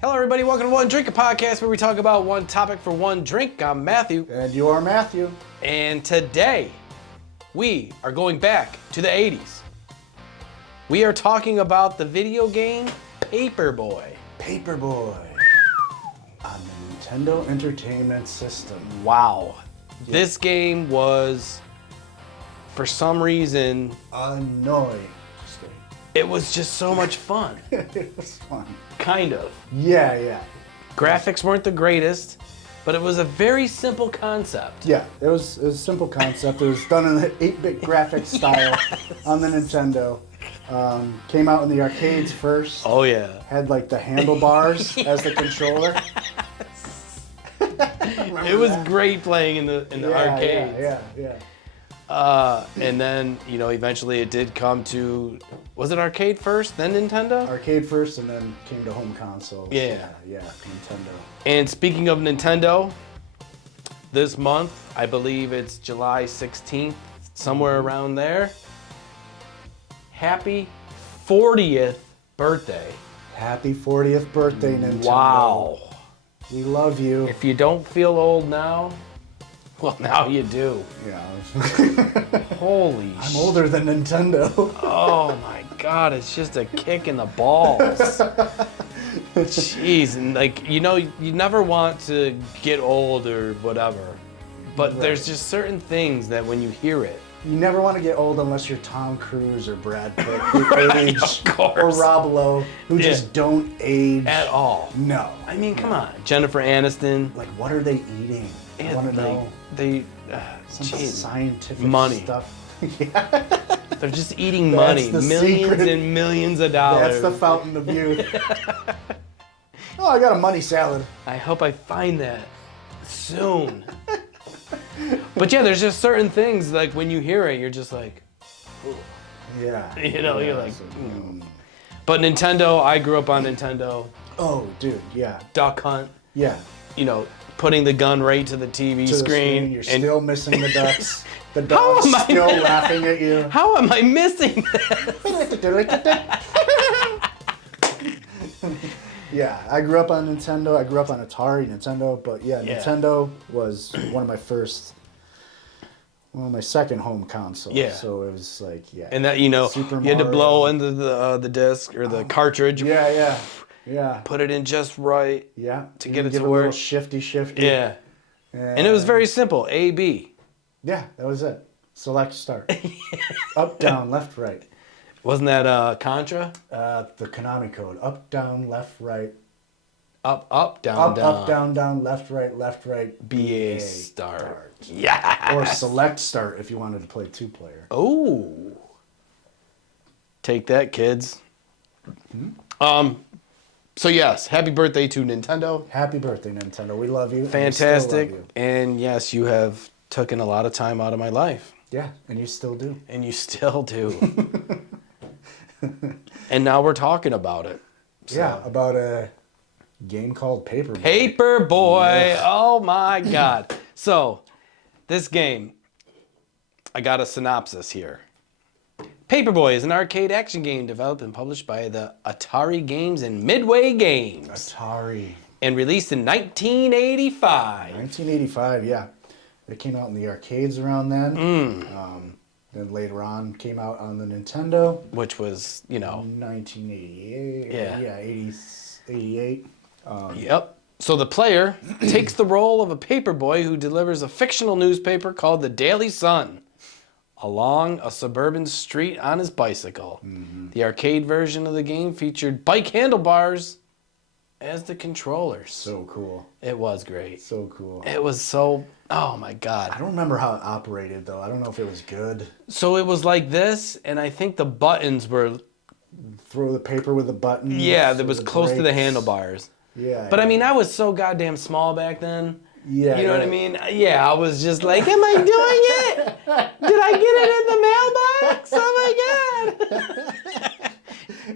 Hello everybody, welcome to One Drink, a podcast where we talk about one topic for one drink. I'm Matthew. And you are Matthew. And today, we are going back to the 80s. We are talking about the video game Paperboy. Paperboy. On the Nintendo Entertainment System. Wow. Yeah. This game was, for some reason... annoying. It was just so much fun. It was fun. Kind of. Yeah. Graphics weren't the greatest, but it was a very simple concept. Yeah, it was a simple concept. It was done in the 8-bit graphics style on the Nintendo. Came out in the arcades first. Oh yeah. Had like the handlebars as the controller. It was great playing in the arcades. Yeah. And then, eventually it did come to, was it arcade first, then Nintendo? Arcade first and then came to home consoles. Yeah, Nintendo. And speaking of Nintendo, this month, I believe it's July 16th, somewhere around there. Happy 40th birthday. Happy 40th birthday, Nintendo. Wow. We love you. If you don't feel old now, well, now you do. Yeah. Holy I'm older than Nintendo. Oh my God, it's just a kick in the balls. Jeez, and you never want to get old or whatever, but right. There's just certain things that when you hear it. You never want to get old unless you're Tom Cruise or Brad Pitt, who age, or Rob Lowe, who just don't age. At all. No. I mean, come on. Jennifer Aniston. Like, what are they eating? I want to know. Some scientific stuff. Yeah. They're just eating money. Millions and millions of dollars. That's the fountain of youth. Oh, I got a money salad. I hope I find that soon. But yeah, there's just certain things, like when you hear it, you're just like, ooh. Yeah. You're like, But Nintendo, I grew up on Nintendo. Oh, dude, yeah. Duck Hunt. Yeah. Putting the gun right to the TV screen. You're still missing the ducks. The dog's still laughing at you. How am I missing this? Yeah, I grew up on Nintendo. I grew up on Atari, Nintendo, but Nintendo was one of my second home consoles. Yeah. So it was like, And that, Super you had to Mario. blow into the disc or the cartridge. Yeah. Put it in just right. Yeah. To get it to work. A little shifty. Yeah. And it was very simple. A, B. Yeah, that was it. Select start. Up, down, left, right. Wasn't that Contra? The Konami code. Up, down, left, right. Up, down, down. Up, down, down, left, right. BA start. Yeah. Or select start if you wanted to play 2-player. Oh. Take that, kids. Mm-hmm. So yes, happy birthday to Nintendo. Happy birthday, Nintendo. We love you. Fantastic. And, we still love you. And yes, you have taken a lot of time out of my life. Yeah, and you still do. And you still do. And now we're talking about it. So. Yeah, about a game called Paperboy. Paperboy. Yeah. Oh my God. So, this game, I got a synopsis here. Paperboy is an arcade action game developed and published by the Atari Games and Midway Games. Atari. And released in 1985. 1985, yeah. It came out in the arcades around then. Then later on came out on the Nintendo. Which was, 1988. Yeah. 88. Yep. So the player takes the role of a paperboy who delivers a fictional newspaper called the Daily Sun along a suburban street on his bicycle. Mm-hmm. The arcade version of the game featured bike handlebars as the controllers. So cool. It was great. So cool. It was so... Oh my God. I don't remember how it operated though. I don't know if it was good. So it was like this, and I think the buttons were... Throw the paper with the buttons. Yeah, that was close to the handlebars. Yeah. But I mean, I was so goddamn small back then. Yeah. You know what I mean? Yeah, I was just like, am I doing it? Did I get it in the mailbox? Oh my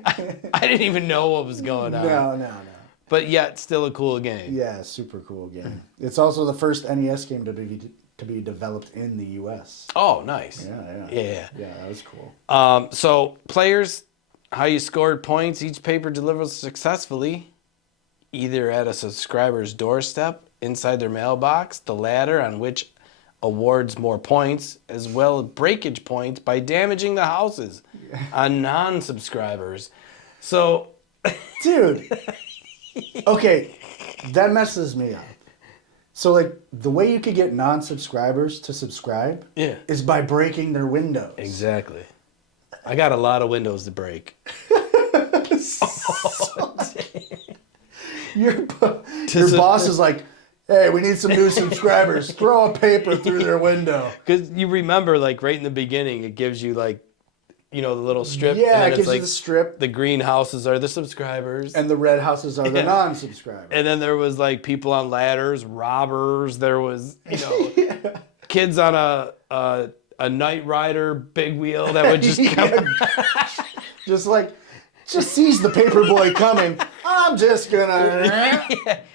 God. I didn't even know what was going on. No. But yet, still a cool game. Yeah, super cool game. It's also the first NES game to be developed in the U.S. Oh, nice. Yeah, that was cool. So, players, how you scored points, each paper delivers successfully. either at a subscriber's doorstep, inside their mailbox, the latter on which awards more points, as well as breakage points by damaging the houses on non-subscribers. So, Dude. Okay, that messes me up. So, like, the way you could get non-subscribers to subscribe is by breaking their windows. Exactly. I got a lot of windows to break. Your boss is like, hey, we need some new subscribers. Throw a paper through their window. Because you remember, like, right in the beginning, it gives you, like, you know, the little strip. Yeah, and then it gives like, you the strip. The green houses are the subscribers. And the red houses are the non-subscribers. And then there was, like, people on ladders, robbers. There was, you know, kids on a Knight Rider big wheel that would just come. Just sees the paperboy coming. I'm just gonna.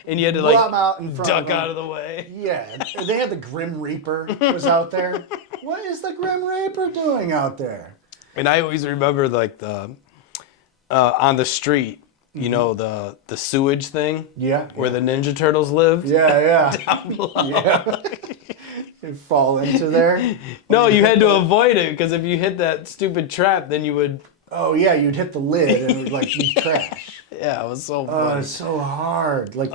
And you had to, like, duck out of the way. Yeah, they had the Grim Reaper was out there. What is the Grim Reaper doing out there? And I always remember, like, the on the street, you know, the sewage thing. Yeah. Where the Ninja Turtles lived. Yeah. Down below. Yeah. You fall into there. No, you had to avoid it, because if you hit that stupid trap, then you would. Oh yeah, you'd hit the lid and it would, like, you'd crash. Yeah, it was so Oh, funny. it's so hard. Like,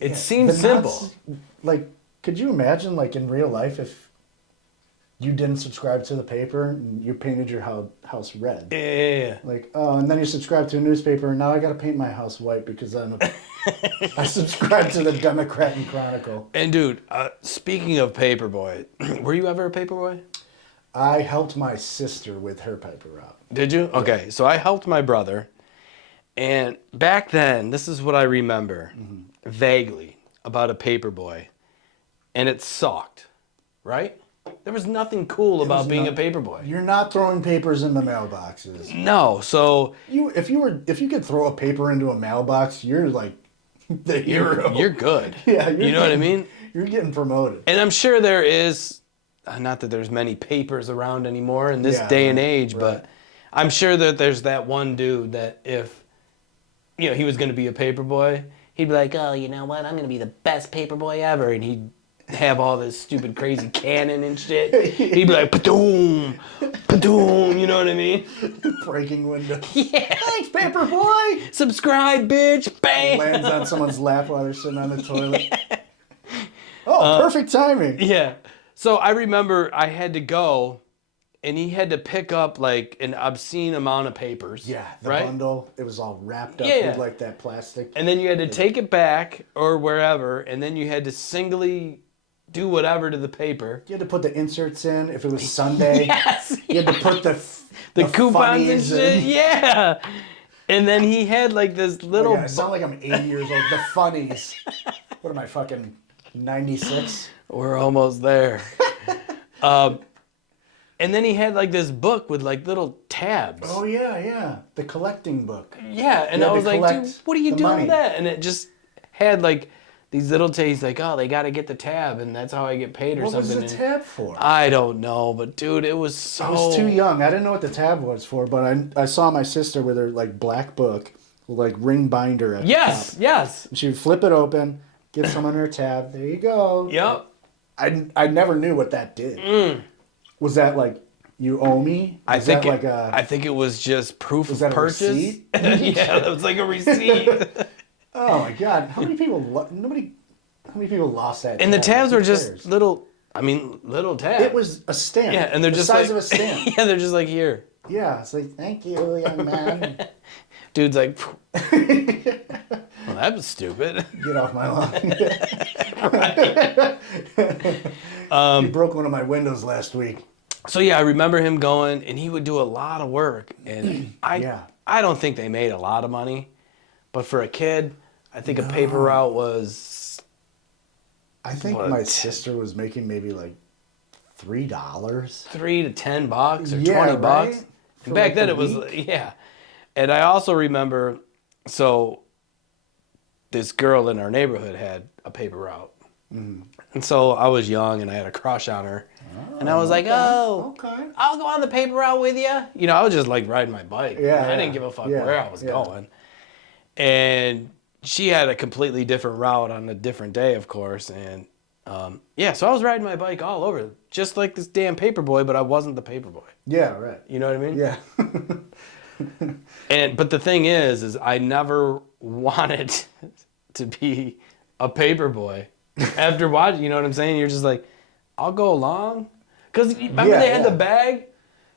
It seems simple. Like, could you imagine, like, in real life, if you didn't subscribe to the paper and you painted your house red? Yeah. Like, oh, and then you subscribe to a newspaper, and now I got to paint my house white because I subscribe to the Democrat and Chronicle. And dude, speaking of Paperboy, were you ever a Paperboy? I helped my sister with her paper route. Did you? Okay, so I helped my brother, and back then, this is what I remember vaguely about a Paperboy, and it sucked, right? There was nothing cool about being a Paperboy. You're not throwing papers in the mailboxes. No, so if you could throw a paper into a mailbox, you're like the hero. You're good. Yeah, you know what I mean? You're getting promoted. And I'm sure there is, not that there's many papers around anymore in this day and age, but I'm sure that there's that one dude that if, you know, he was going to be a Paperboy, he'd be like, oh, you know what? I'm going to be the best Paperboy ever. And he'd have all this stupid crazy cannon and shit. He'd be like, pa-doom, pa-doom, you know what I mean? Breaking windows. Yeah. Thanks, Paperboy. Subscribe, bitch. Bam. Lands on someone's lap while they're sitting on the toilet. Yeah. Oh, perfect timing. Yeah. So I remember I had to go, and he had to pick up, like, an obscene amount of papers. Yeah, the right? bundle. It was all wrapped up with, like, that plastic. And then you had to take it back or wherever, and then you had to singly do whatever to the paper. You had to put the inserts in. If it was Sunday, you had to put the coupons and shit. Yeah. And then he had, like, this little... I sound like I'm 80 years old. The funnies. What am I, fucking 96? We're almost there. And then he had, like, this book with, like, little tabs. Oh, yeah. The collecting book. Yeah, and I was like, dude, what are you doing with that? And it just had, like, these little tabs, like, oh, they got to get the tab, and that's how I get paid or something. What was the tab for? I don't know, but, dude, it was so... I was too young. I didn't know what the tab was for, but I saw my sister with her, like, black book, with, like, ring binder at the top. Yes. And she would flip it open, give someone her tab. There you go. Yep. I never knew what that did. Was that like, you owe me? I think it was just proof of purchase. Receipt? Yeah, it was like a receipt. Oh my God! How many people lost that? And the tabs were just little tabs. It was a stamp. Yeah, and they're just the size like, of a stamp. Yeah, they're just like, here. Yeah, it's like, thank you, young man. Dude's like, well, that was stupid. Get off my lawn. He broke one of my windows last week. So yeah, I remember him going, and he would do a lot of work, and I don't think they made a lot of money, but for a kid, I think a paper route was. I think my sister was making maybe like $3. $3 to $10 or $20. Right? Back then it was and I also remember, so this girl in our neighborhood had a paper route, and so I was young and I had a crush on her, and I was like, I'll go on the paper route with you. You know, I was just like riding my bike. I didn't give a fuck where I was going. And she had a completely different route on a different day, of course. And so I was riding my bike all over, just like this damn Paperboy, but I wasn't the Paperboy. Yeah, right. You know what I mean? Yeah. But the thing is I never wanted to be a Paperboy. After watching, you know what I'm saying? You're just like, I'll go along. Because remember they had the bag?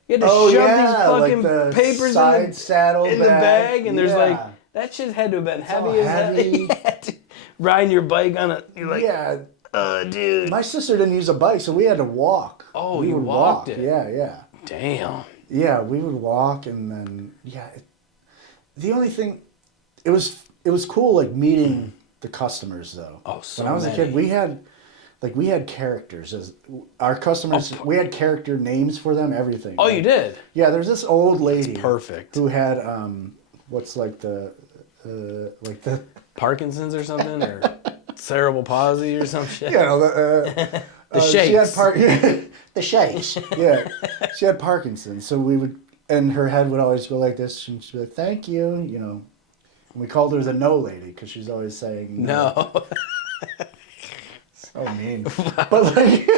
You had to shove these fucking like papers side saddle in the bag, and there's like, that shit had to have been heavy as hell. Riding your bike on a, you're like, dude. My sister didn't use a bike, so we had to walk. Oh, you walked it? Yeah. Damn. Yeah, we would walk, and then, the only thing, it was cool, like, meeting the customers, though. Oh, so when I was a kid, we had characters as our customers. We had character names for them, everything. Oh, you did? Yeah, there's this old lady. That's perfect. Who had what's like the Parkinson's or something, or cerebral palsy or some shit. Yeah, the shakes. She had the shakes. Yeah, she had Parkinson's, so we would, and her head would always go like this, and she'd be like, "Thank you," you know. And we called her the No Lady because she's always saying no. So mean. But like,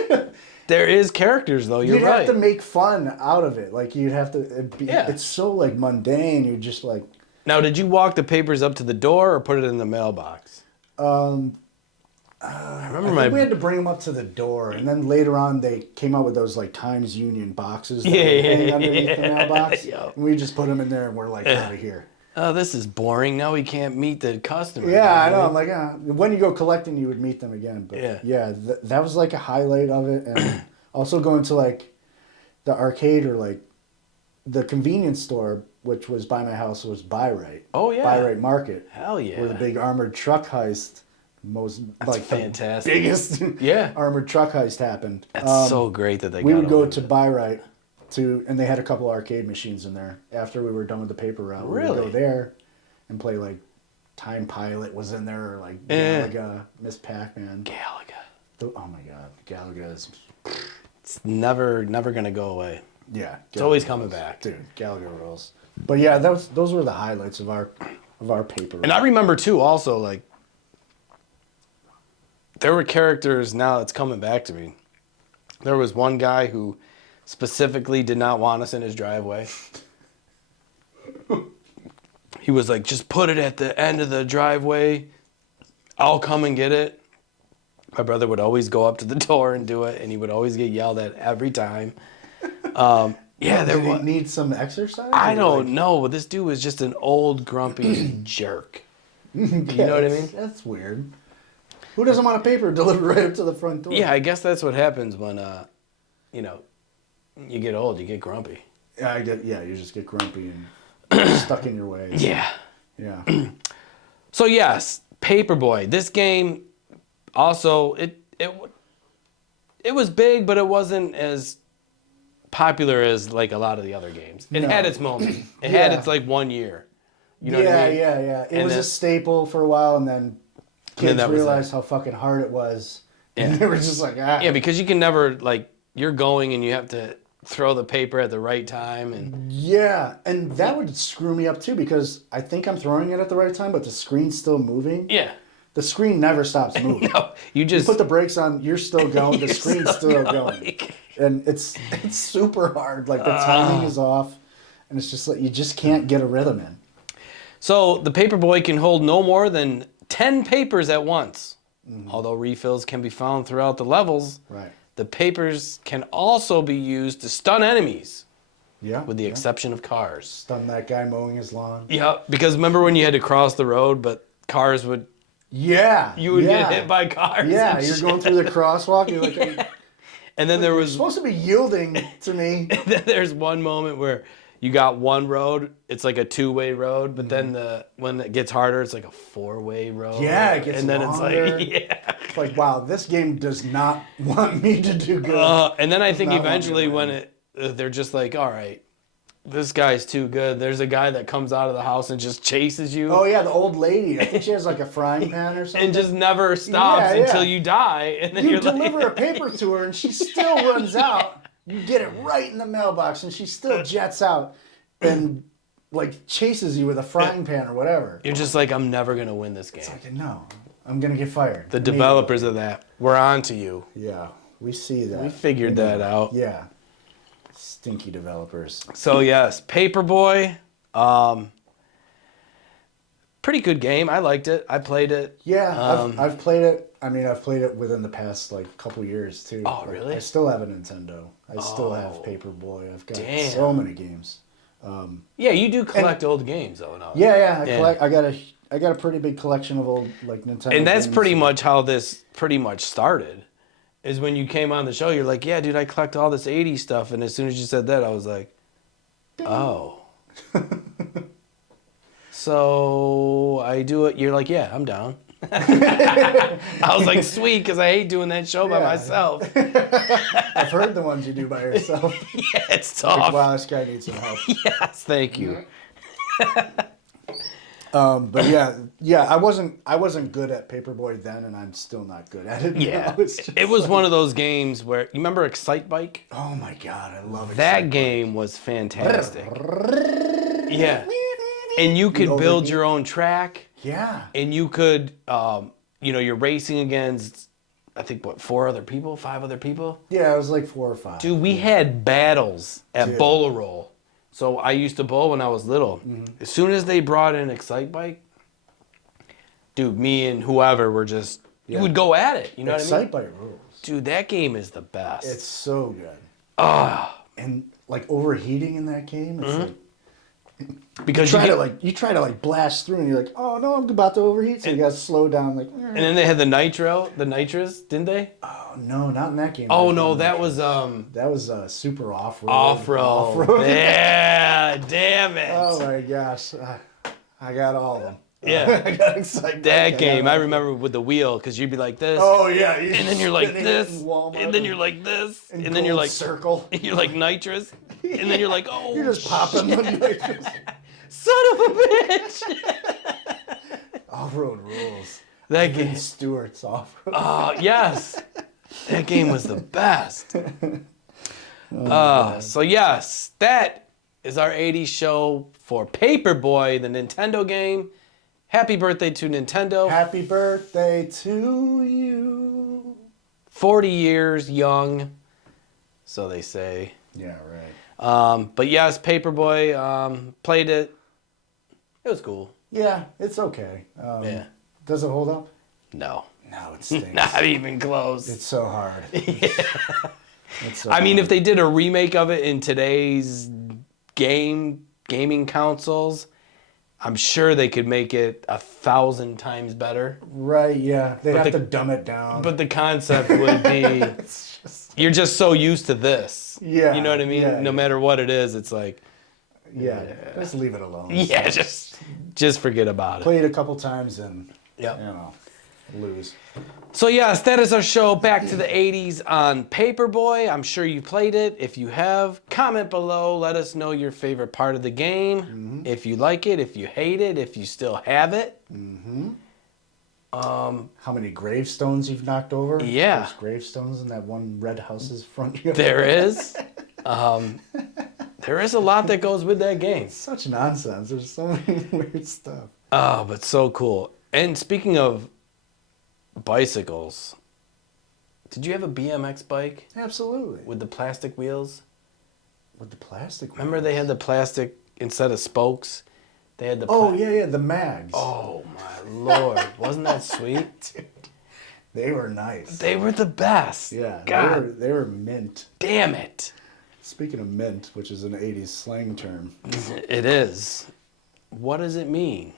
there is characters though. You'd right. have to make fun out of it. Like you'd have to. It's so like mundane. You're just like. Now, did you walk the papers up to the door or put it in the mailbox? I think we had to bring them up to the door, and then later on they came out with those like Times Union boxes that hang underneath the mailbox, and we just put them in there, and we're like out of here. Oh, this is boring. Now we can't meet the customer. Yeah, I know. I'm like, when you go collecting, you would meet them again. But that was like a highlight of it, and also going to like the arcade or like the convenience store, which was by my house, was Buy-Rite. Oh yeah, Buy-Rite Market. Hell yeah, where the big armored truck heist. That's like fantastic. The biggest armored truck heist happened. That's so great that we would go to Buy-Rite and they had a couple arcade machines in there. After we were done with the paper route, we would go there and play like Time Pilot was in there, or like Galaga, Miss Pac-Man. Galaga. Oh my God, Galaga is. It's never gonna go away. Yeah, it's always coming back, dude. Galaga rules. But yeah, those were the highlights of our paper route. And I remember too, also like. There were characters, now it's coming back to me. There was one guy who specifically did not want us in his driveway. He was like, just put it at the end of the driveway. I'll come and get it. My brother would always go up to the door and do it, and he would always get yelled at every time. Did he need some exercise? I don't know, but this dude was just an old, grumpy jerk. You know what I mean? That's weird. Who doesn't want a paper delivered right up to the front door? Yeah, I guess that's what happens when, you get old, you get grumpy. Yeah, you just get grumpy and stuck in your ways. Yeah. Yeah. So yes, Paperboy. This game also it was big, but it wasn't as popular as like a lot of the other games. It had its moment. It had its like 1 year. You know what I mean? Yeah. It was a staple for a while, and then kids realized how fucking hard it was. And they were just like, Yeah, because you can never, like, you're going and you have to throw the paper at the right time. And that would screw me up too, because I think I'm throwing it at the right time, but the screen's still moving. Yeah. The screen never stops moving. No, you put the brakes on, you're still going, the screen's still going. And it's super hard. Like, the timing is off, and it's just like, you just can't get a rhythm in. So the Paperboy can hold no more than 10 papers at once. Mm-hmm. Although refills can be found throughout the levels, the papers can also be used to stun enemies. Yeah. With the exception of cars. Stun that guy mowing his lawn. Yeah, because remember when you had to cross the road, but cars would... Yeah. You would get hit by cars. Yeah, you're going through the crosswalk. You're like... And then there was... You're supposed to be yielding to me. And then there's one moment where you got one road, it's like a two-way road, but then when it gets harder, it's like a four-way road. Yeah, it gets longer. It's like, It's like, wow, this game does not want me to do good. And then I think eventually when they're just like, all right, this guy's too good. There's a guy that comes out of the house and just chases you. Oh, yeah, the old lady. I think she has like a frying pan or something. And just never stops until you die. And then you deliver a paper to her and she still runs out. You get it right in the mailbox and she still jets out. And like chases you with a frying pan or whatever. You're just like, I'm never gonna win this game. It's like, no, I'm gonna get fired. The developers of that, we're on to you. Yeah, we see that. We figured that out. Yeah. Stinky developers. So yes, Paperboy, pretty good game. I liked it. I played it. Yeah, I've played it. I mean, I've played it within the past like couple years too. Oh, really? I still have a Nintendo. I still have Paperboy. I've got Damn. so many games. Yeah, you do collect old games though. No? Yeah. I got a pretty big collection of old like Nintendo. And that's games. pretty much how this pretty much started. Is when you came on the show, you're like, yeah, dude, I collect all this 80s stuff. And as soon as you said that, I was like, oh. So I do it. You're like, yeah, I'm down. I was like, sweet, because I hate doing that show by myself. I've heard the ones you do by yourself. Yeah, it's tough. Like, wow, this guy needs some help. Yes, thank you. But yeah, I wasn't good at Paperboy then, and I'm still not good at it. Yeah, It's it was one of those games where you remember Excite Bike. Oh my god, I love it. That game was fantastic. Yeah, and you could build your own track. Yeah, and you could, you're racing against, I think, 5 other people? Yeah, it was like 4 or 5. Dude, we had battles at Bowl-A-Roll. So I used to bowl when I was little. Mm-hmm. As soon as they brought in Excite Bike, dude, me and whoever were just, you would go at it. You know what I mean? Excite Bike rules. Dude, that game is the best. It's so good. And like overheating in that game, it's like, because you try to blast through, and you're like, oh no, I'm about to overheat, so you got to slow down. Like, and then they had the nitrous, didn't they? Oh no, not in that game. Oh no, that was super off-road. Off-road. Yeah, damn it. Oh my gosh, I got all of them. Yeah, I got excited. That game, I remember with the wheel, because you'd be like this. Oh yeah, and then you're like this, and then you're like this, and then you're like circle. You're like nitrous, and then you're like, oh, you're just popping the nitrous. Son of a bitch. Off-road rules. That game. Stewart's off-road. Oh yes, that game was the best. So yes, that is our 80s show for Paperboy, the Nintendo game. Happy birthday to Nintendo. Happy birthday to you. 40 years young, so they say. Yeah, right. But yes, Paperboy, played it. It was cool. Yeah, it's okay. Yeah. Does it hold up? No. No, it stinks. Not even close. It's so hard. Yeah. It's so I mean, hard. if they did a remake of it in today's gaming consoles, I'm sure they could make it 1,000 times better. Right, yeah. They'd have to dumb it down. But the concept would be, you're just so used to this. Yeah. You know what I mean? Yeah, no matter what it is, it's like... Yeah, just leave it alone. Yeah, just forget about it. Play it a couple times and, Yep. lose. So yes, that is our show back to the 80s on Paperboy. I'm sure you played it. If you have, comment below. Let us know your favorite part of the game. Mm-hmm. If you like it, if you hate it, if you still have it. Mm-hmm. How many gravestones you've knocked over? Yeah. There's gravestones in that one red house's front yard. There is. There is a lot that goes with that game. It's such nonsense. There's so many weird stuff. Oh, but so cool. And speaking of bicycles, did you have a BMX bike? Absolutely. With the plastic wheels? With the plastic wheels? Remember they had the plastic, instead of spokes, they had the... yeah, the mags. Oh, my Lord. Wasn't that sweet? Dude, they were nice. They were the best. Yeah. God. They were mint. Damn it. Speaking of mint, which is an 80s slang term. It is. What does it mean?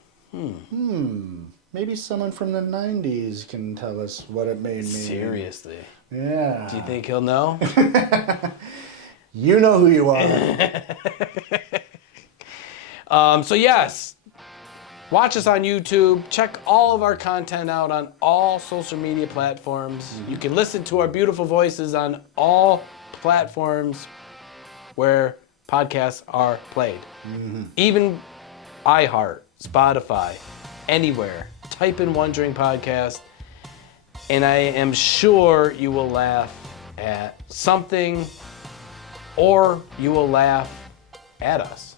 Maybe someone from the 90s can tell us what it may mean. Seriously. Yeah. Do you think he'll know? You know who you are. So yes, watch us on YouTube. Check all of our content out on all social media platforms. Mm-hmm. You can listen to our beautiful voices on all platforms where podcasts are played. Mm-hmm. Even iHeart, Spotify, anywhere. Type in One Drink Podcast, and I am sure you will laugh at something, or you will laugh at us.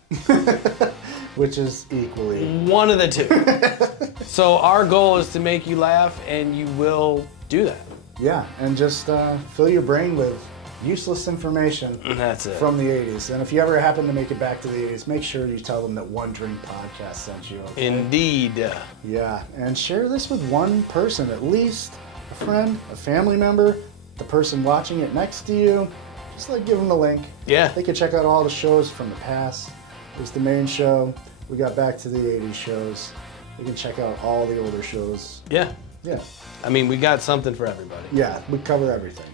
Which is equally. One of the two. So our goal is to make you laugh, and you will do that. Yeah, and just fill your brain with useless information. That's it. From the 80s. And if you ever happen to make it back to the 80s, make sure you tell them that One Drink Podcast sent you. Okay? Indeed. Yeah, and share this with one person, at least a friend, a family member, the person watching it next to you. Just like give them the link. Yeah. They can check out all the shows from the past. There's the main show. We got back to the 80s shows. They can check out all the older shows. Yeah. Yeah. I mean, we got something for everybody. Yeah, we cover everything.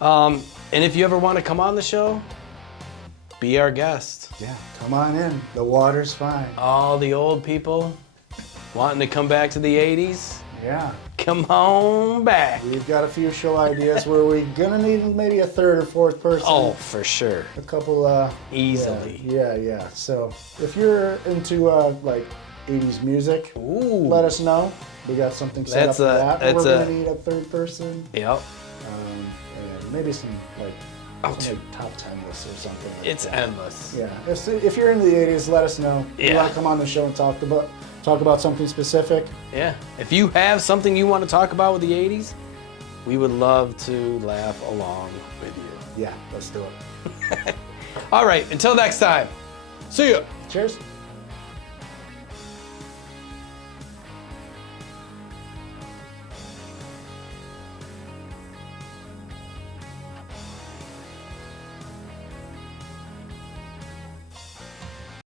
And if you ever want to come on the show, be our guest. Yeah, come on in. The water's fine. All the old people wanting to come back to the 80s, Yeah. come on back. We've got a few show ideas where we're gonna need maybe a third or fourth person. Oh, for sure. A couple, Easily. Yeah. So if you're into, like, 80s music, Ooh. let us know. We got something set up for that. We're gonna need a third person. Yep. And maybe some, like, top 10 lists or something. Like It's that. endless. Yeah. If you're into the 80s, let us know. Yeah. You want to come on the show and talk about something specific? Yeah. If you have something you want to talk about with the 80s, we would love to laugh along with you. Yeah, let's do it. All right. Until next time. See ya. Cheers.